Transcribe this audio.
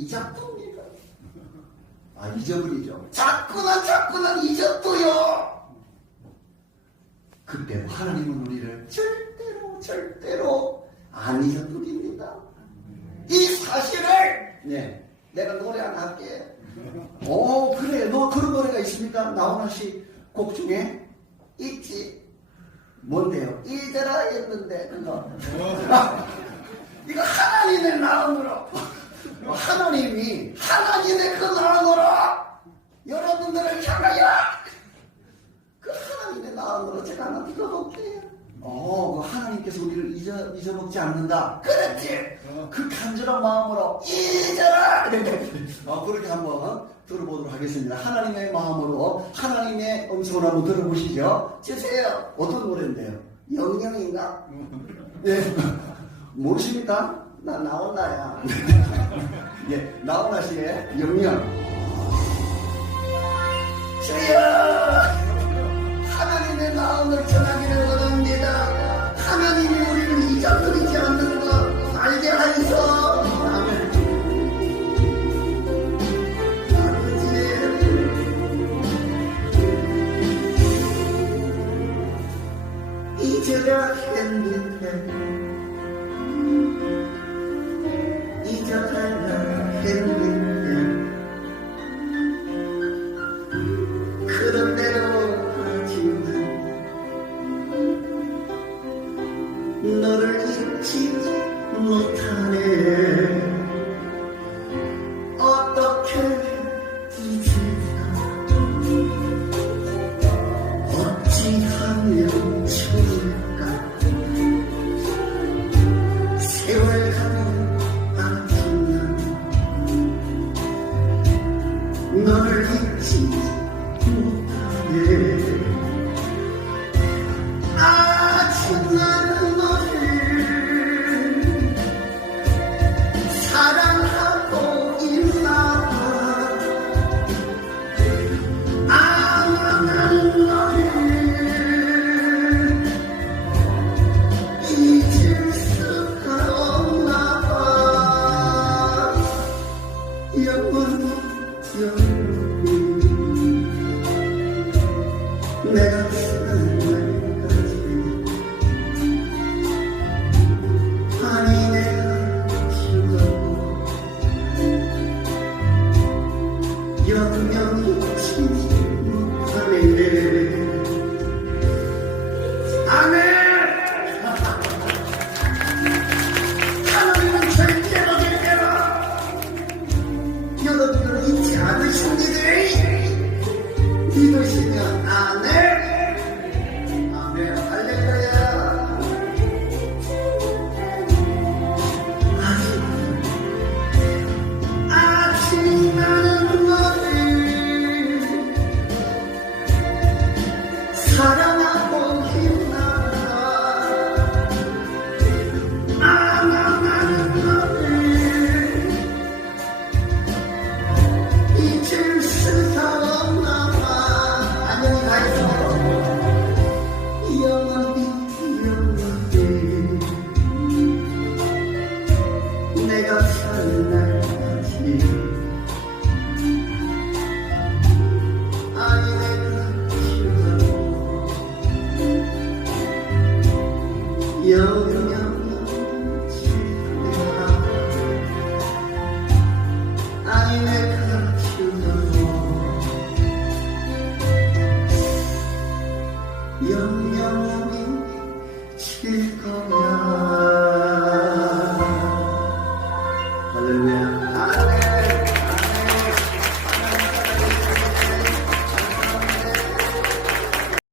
잊었습니다. 아, 잊어버리죠. 자꾸나 자꾸나 잊었어요. 그때 하나님은 우리를 절대로 절대로 안 잊어버립니다. 이 사실을 네 내가 노래 하나 할게. 오 그래 너 그런 노래가 있습니까? 나훈아 씨곡 중에 있지. 뭔데요? 이대라 했는데 그거. 이거 하나님의 마음으로 하나님이 하나님의 그 마음으로 여러분들을 향하여 그 하나님의 마음으로 제가 하나 불러볼게요. 어, 그 하나님께서 우리를 잊어, 잊어먹지 않는다. 그렇지. 그 간절한 마음으로 잊어라. 이렇게. 어, 그렇게 한번 들어보도록 하겠습니다. 하나님의 마음으로 하나님의 음성을 한번 들어보시죠. 주세요. 어떤 노래인데요? 영영인가? 예. 모르십니까? 나 나온다야. 예, 나온나 씨의 영영. 너를 내 영영이 칠 거야. 할렐루야.